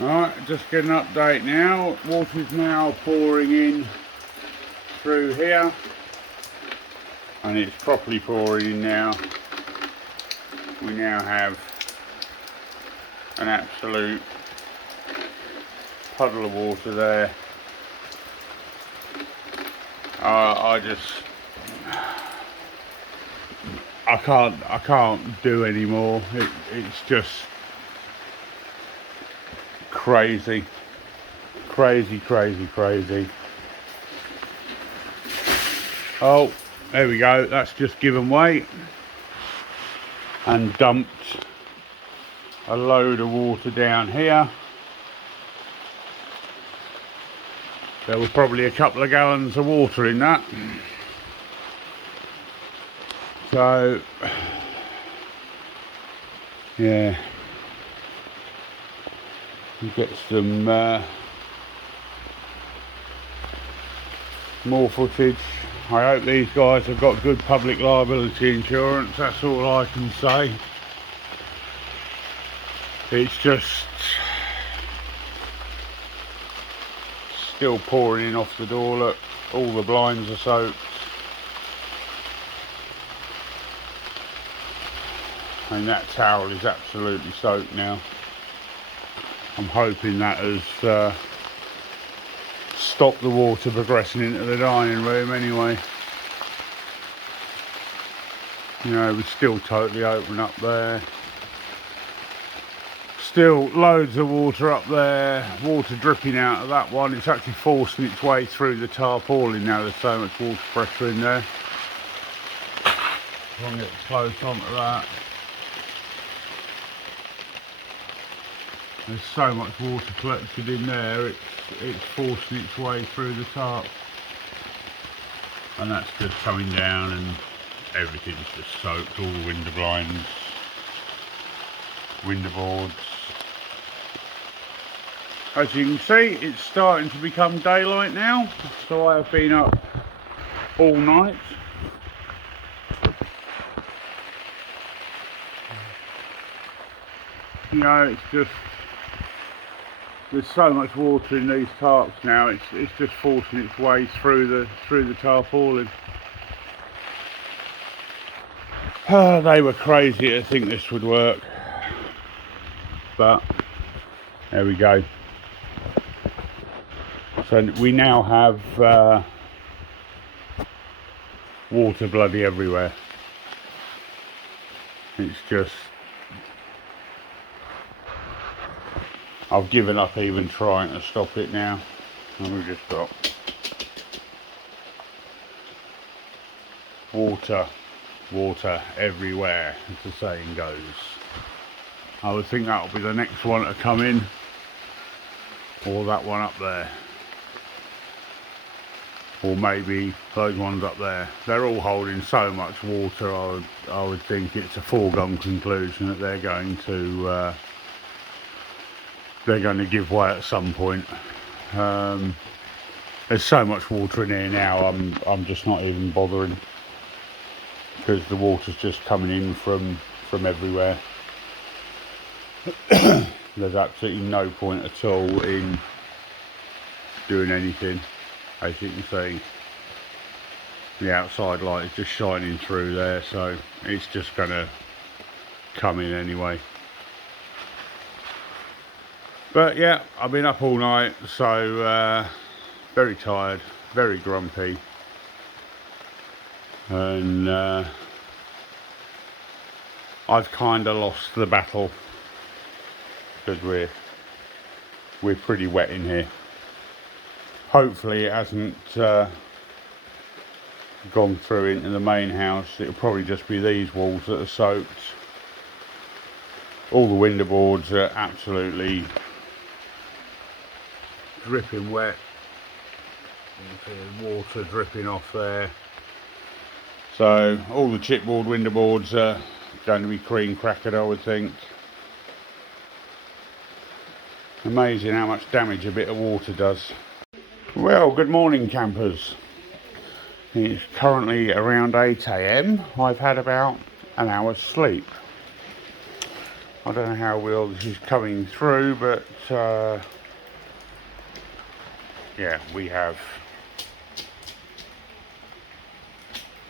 Alright, just get an update now. Water's now pouring in through here, and it's properly pouring in now. We now have an absolute puddle of water there. I can't do anymore. It's just crazy. Oh, there we go. That's just given way and dumped a load of water down here. There was probably a couple of gallons of water in that. So, yeah, you get some more footage. I hope these guys have got good public liability insurance, that's all I can say. It's just still pouring in off the door. Look, all the blinds are soaked. And that towel is absolutely soaked now. I'm hoping that has stopped the water progressing into the dining room anyway. You know, we're still totally open up there. Still loads of water up there, water dripping out of that one. It's actually forcing its way through the tarpaulin now, there's so much water pressure in there. I'll get close onto that. There's so much water collected in there, it's forcing its way through the tarp. And that's just coming down and everything's just soaked, all the window blinds, window boards. As you can see, it's starting to become daylight now, so I have been up all night. You know, it's just, there's so much water in these tarps now, it's just forcing its way through the tarpaulin. They were crazy to think this would work, but there we go. So we now have water bloody everywhere. It's just, I've given up even trying to stop it now. And we've just got water everywhere, as the saying goes. I would think that'll be the next one to come in, or that one up there, or maybe those ones up there. They're all holding so much water. I would think it's a foregone conclusion that they're going to give way at some point. There's so much water in here now, I'm just not even bothering, because the water's just coming in from everywhere. There's absolutely no point at all in doing anything. As you can see, the outside light is just shining through there, so it's just gonna come in anyway. But yeah, I've been up all night, so very tired, very grumpy, and I've kind of lost the battle, because we're pretty wet in here. Hopefully it hasn't gone through into the main house. It'll probably just be these walls that are soaked. All the window boards are absolutely dripping wet. You can see water dripping off there. So all the chipboard window boards are going to be cream crackered, I would think. Amazing how much damage a bit of water does. Well, good morning campers. It's currently around 8 AM. I've had about an hour's sleep. I don't know how well this is coming through, but yeah, we have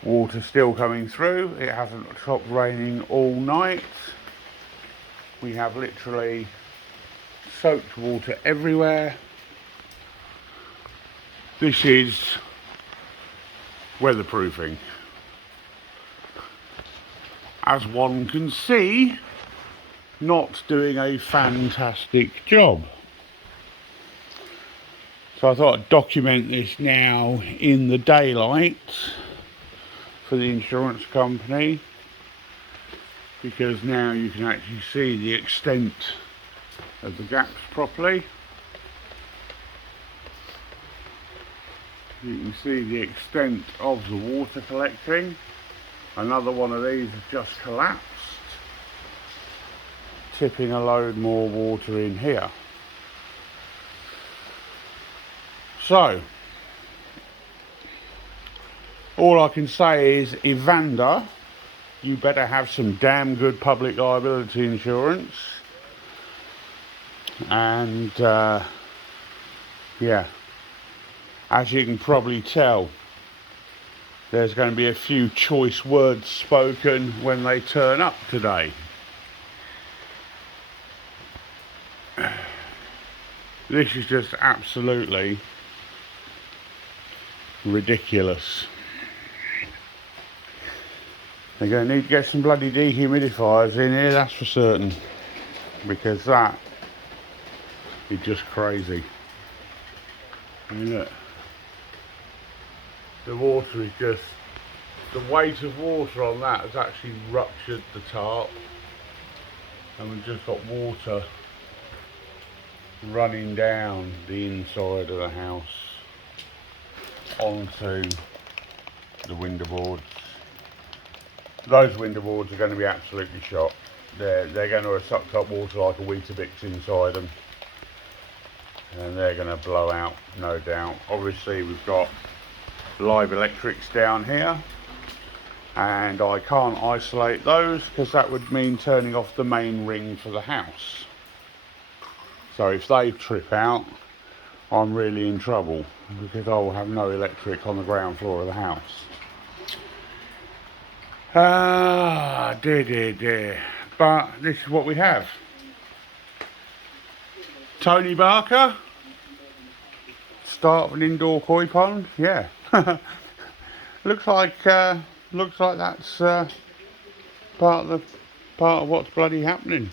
water still coming through. It hasn't stopped raining all night. We have literally soaked water everywhere. This is weatherproofing. As one can see, not doing a fantastic job. So I thought I'd document this now in the daylight for the insurance company, because now you can actually see the extent of the gaps properly. You can see the extent of the water collecting. Another one of these has just collapsed, tipping a load more water in here. So all I can say is, Evander, you better have some damn good public liability insurance. And yeah, as you can probably tell, there's going to be a few choice words spoken when they turn up today. This is just absolutely ridiculous. They're going to need to get some bloody dehumidifiers in here, that's for certain, because that is just crazy. I mean, look, the water is just, the weight of water on that has actually ruptured the tarp, and we've just got water running down the inside of the house onto the window boards. Those window boards are going to be absolutely shot. They're going to have sucked up water like a Weetabix inside them, and they're going to blow out, no doubt. Obviously we've got live electrics down here, and I can't isolate those because that would mean turning off the main ring for the house. So if they trip out, I'm really in trouble, because I will have no electric on the ground floor of the house. Ah, dear. But this is what we have. Tony Barker, start of an indoor koi pond. Yeah, looks like that's part of what's bloody happening.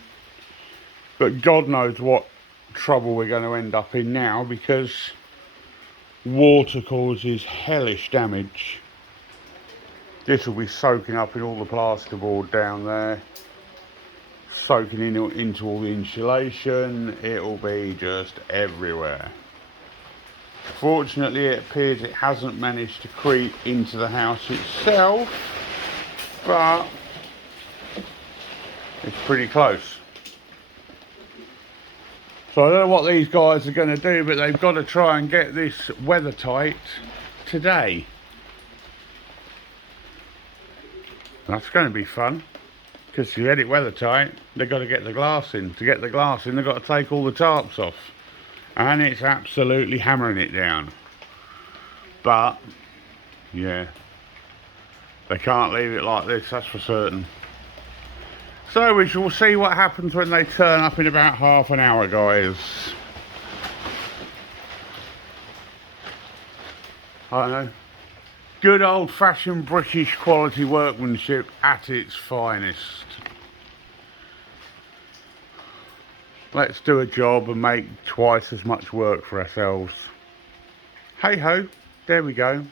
But God knows what trouble we're going to end up in now, because water causes hellish damage. This will be soaking up in all the plasterboard down there, soaking into all the insulation. It'll be just everywhere. Fortunately, it appears it hasn't managed to creep into the house itself, but it's pretty close. So I don't know what these guys are going to do, but they've got to try and get this weather tight today. That's going to be fun, because to get it weather tight, they've got to get the glass in. To get the glass in, they've got to take all the tarps off, and it's absolutely hammering it down. But yeah, they can't leave it like this, that's for certain. So we shall see what happens when they turn up in about half an hour, guys. I don't know. Good old-fashioned British quality workmanship at its finest. Let's do a job and make twice as much work for ourselves. Hey ho, there we go.